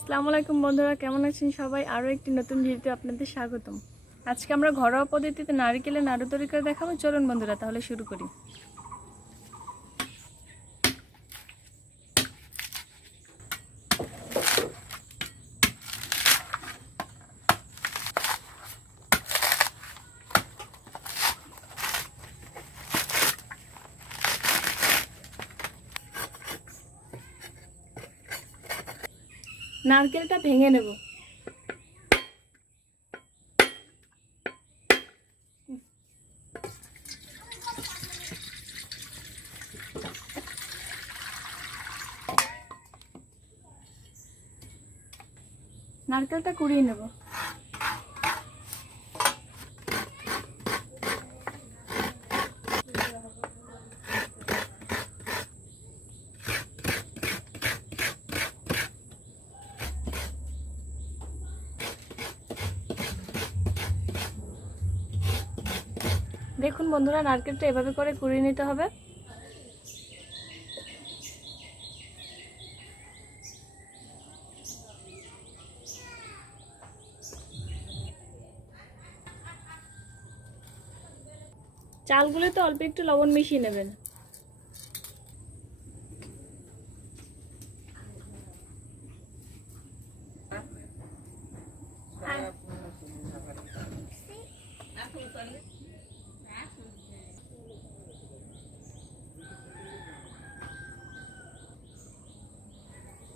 আসসালামু আলাইকুম বন্ধুরা, কেমন আছেন সবাই? আরও একটি নতুন ভিডিওতে আপনাদের স্বাগতম। আজকে আমরা ঘরোয়া পদ্ধতিতে নারকেলের নাড়ু তৈরি করে দেখাবো। চলুন বন্ধুরা, তাহলে শুরু করি। নারকেলটা ভেঙে নেব। নারকেলটা কুড়িয়ে নেব। দেখুন বন্ধুরা, নারকেলটা এভাবে করে কুড়িয়ে নিতে হবে। চালগুলোতে অল্প একটু লবণ মিশিয়ে নেবেন।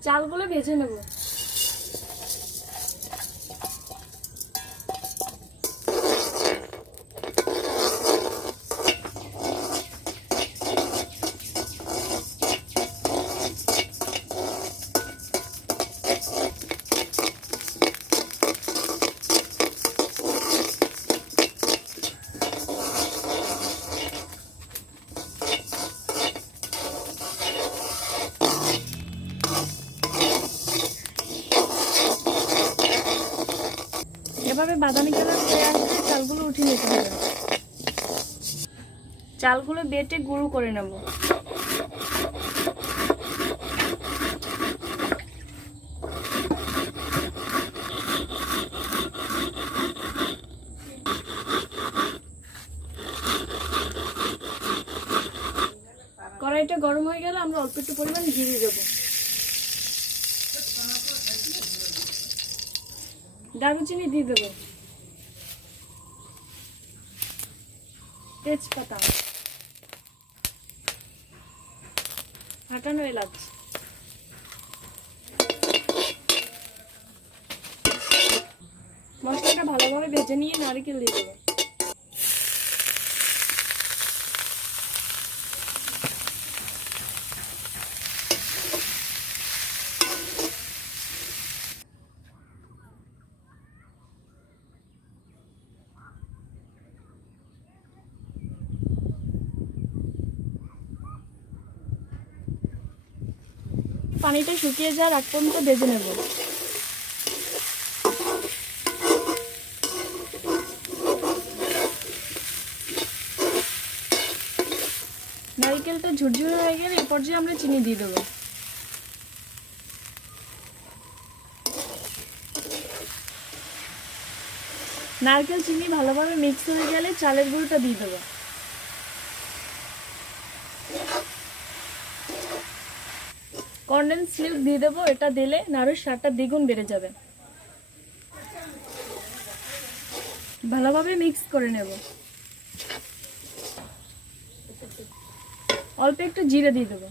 চালগুলো ভেজে নেব। এভাবে বাদামি কালার হয়ে আসলে চালগুলো উঠিয়ে নিতে হবে। চালগুলো বেটে গুঁড়ো করে নেব। কড়াইটা গরম হয়ে গেলে আমরা অল্প একটু পরিমাণ ঘি দিয়ে দেবো। দারুচিনি দিয়ে দেবো, তেজপাতা, ফাটানো এলাচ, মশলাটা ভালোভাবে ভেজে নিয়ে নারকেল দিয়ে দেবো। পানিটা শুকিয়ে যাওয়ার আগ পর্যন্ত ভেজে নেব। নারকেলটা ঝুরঝুরে হয়ে গেলে এই পর্যায়ে আমরা চিনি দিয়ে দেবো। নারকেল চিনি ভালোভাবে মিক্স হয়ে গেলে চালের গুঁড়োটা দিয়ে দেবো। কনডেন্স মিল্ক দিয়ে দেবো, এটা দিলে নাড়ুর স্বাদটা দ্বিগুণ বেড়ে যাবে। ভালোভাবে মিক্স করে নেব। অল্প একটু জিরে দিয়ে দেবো।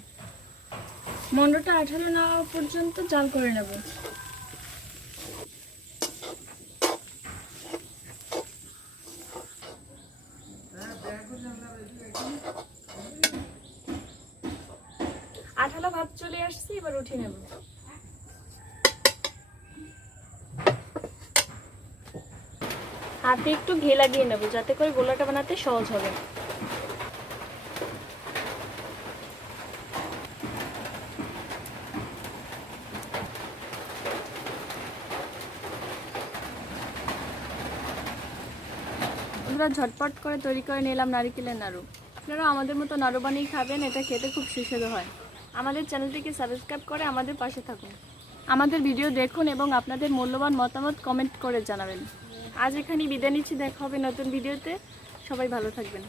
মন্ডটা আঠালো না হওয়া পর্যন্ত জাল করে নেব। আঠালো ভাব চলে আসছে, এবার উঠিয়ে নেব। হাতে একটু ঘি লাগিয়ে নেব যাতে করে গোলাটা বানাতে সহজ হবে। আমরা ঝটপট করে তৈরি করে নিলাম নারকেলের নাড়ু। আপনারা আমাদের মতো নাড়ু বানিয়ে খাবেন, এটা খেতে খুব সুস্বাদু হয়। আমাদের চ্যানেলটিকে সাবস্ক্রাইব করে আমাদের পাশে থাকুন। আমাদের ভিডিও দেখুন এবং আপনাদের মূল্যবান মতামত কমেন্ট করে জানাবেন। আজ এখানেই বিদায় নিচ্ছি, দেখা হবে নতুন ভিডিওতে। সবাই ভালো থাকবেন।